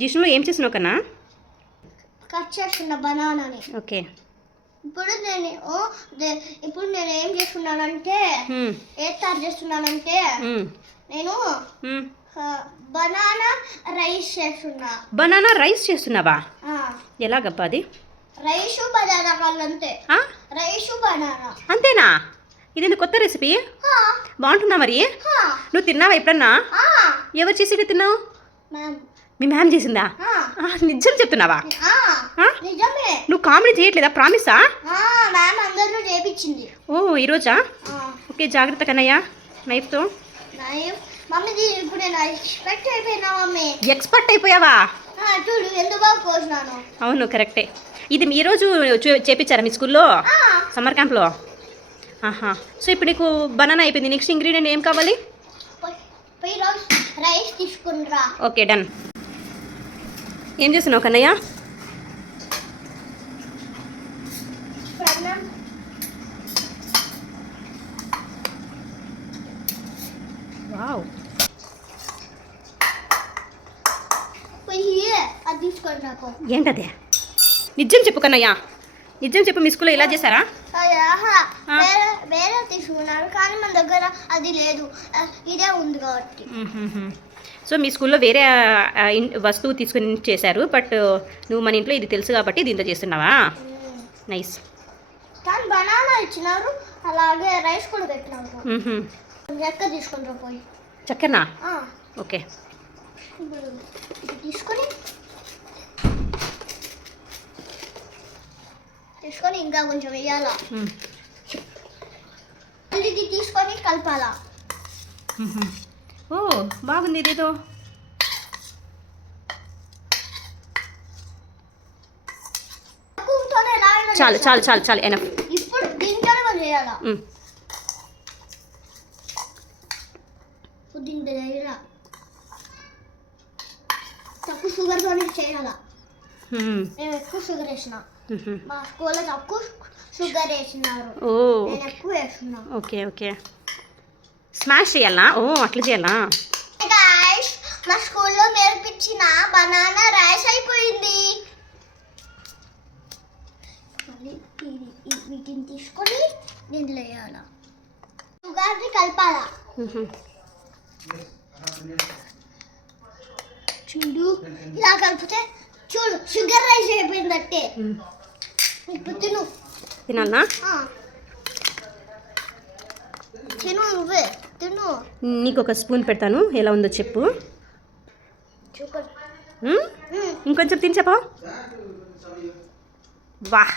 డిష్లో ఏం చేస్తున్నావు కన్నా? కట్ చేస్తున్న బనానాని. ఓకే. ఇప్పుడు నేను ఏం చేస్తున్నానంటే తయారు చేస్తున్నానంటే నేను బనానా రైస్ చేస్తున్నా. బనానా రైస్ చేస్తున్నావా? ఎలాగబ్బా అది? రైస్ బనానా కల్లంతే. రైస్ బనానా అంతేనా? ఇది కొత్త రెసిపీ బాగుంటుందా మరి? నువ్వు తిన్నావా ఎప్పుడన్నా? ఎవరు చేసి తిన్నావు? మీ మ్యామ్ చేసిందా? నిజం చెప్తున్నావా? నువ్వు కామెడీ చేయట్లేదా? ప్రామిసా? ఓ ఈరోజా? ఓకే, జాగ్రత్త కన్నయ్య నైఫ్తో. ఎక్స్పర్ట్ అయిపోయావా? అవును కరెక్టే. ఇది ఈరోజు చేపించారా మీ స్కూల్లో సమ్మర్ క్యాంప్లో? సో ఇప్పుడు నీకు బనానా అయిపోయింది. నెక్స్ట్ ఇంగ్రీడియంట్ ఏం కావాలి? రైస్ తీసుకుంటా. Okay done. ఏం చేస్తున్నావు కన్నయ్య? వావ్, ఏంటదే? నిజం చెప్పు కన్నయ్య, నిజం చెప్పు. మీ స్కూల్లో ఇలా చేశారా? వేరే తీసుకున్నారు కానీ మన దగ్గర అది లేదు, ఇదే ఉంది కాబట్టి. సో మీ స్కూల్లో వేరే వస్తువు తీసుకుని చేశారు, బట్ నువ్వు మన ఇంట్లో ఇది తెలుసు కాబట్టి దీంతో చేస్తున్నావా? నైస్. కానీ బనానా ఇచ్చినారు, అలాగే రైస్ కూడా పెట్టినారు. చక్కెర తీసుకుంటా పోయి. చక్కెరనా? ఓకే. తీసుకొని ఇంకా కొంచెం వేయాలా. ఇది తీసుకొని కలపాలా. ఓ బాగుంది ఇదేదో. చాలు చాలు చాలు చాలు ఎనఫ్. ఇప్పుడు దీంట్లోనే మనం చేయాలా. దీంట్లో చేయాలా, తక్కువ షుగర్తోనే చేయాలా. మేము ఎక్కువ షుగర్ వేసిన, మా స్కూల్లో తక్కువ షుగర్ వేసినారు, నేను ఎక్కువ వేస్తున్నా. Okay okay. స్మాష్ చేయాలా? ఓ అట్లా చేయాలా? మా స్కూల్లో నేర్పించిన బనానా రైస్ అయిపోయింది. వీటిని తీసుకొని దీంట్లో వేయాలా, షుగర్ని కలపాలా. చూడు ఇలా కలిపితే చూడు షుగర్ రైస్ అయిపోయిందట్టే. ఇప్పుడు తిను. తినాలనా? తిను, నువ్వే తిను. నీకు ఒక స్పూన్ పెడతాను, ఎలా ఉందో చెప్పు. ఇంకొంచెం తిని చెప్పా. వాహ్.